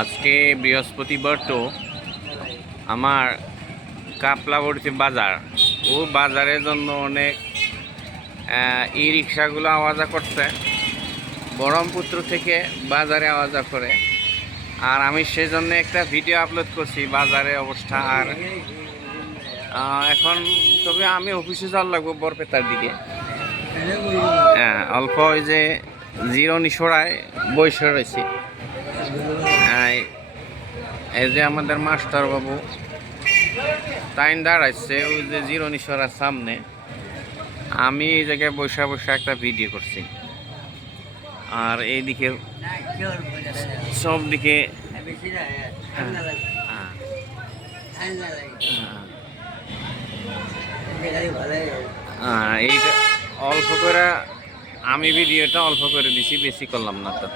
আজকে বৃহস্পতিবার তো আমার কাপলাবর্তী বাজার ও বাজারের জন্য অনেক ই রিক্সাগুলো আওয়াজা করছে, বহরমপুত্র থেকে বাজারে আওয়াজা করে। আর আমি সেজন্য একটা ভিডিও আপলোড করছি বাজারের অবস্থা। আর এখন তবে আমি অফিসে যাওয়ার লাগবো বরপেটার দিকে। অল্প ওই যে জিরনি সরায় বৈশ রয়েছে। এই যে আমাদের মাস্টার বাবু টাইম দাঁড়াচ্ছে ওই যে জিরনি সরার সামনে। আমি এই জায়গায় বসে বসে একটা ভিডিও করছি। আর এইদিকে সব দিকে এইটা অল্প করে আমি ভিডিওটা অল্প করে দিছি, বেশি করলাম না তো।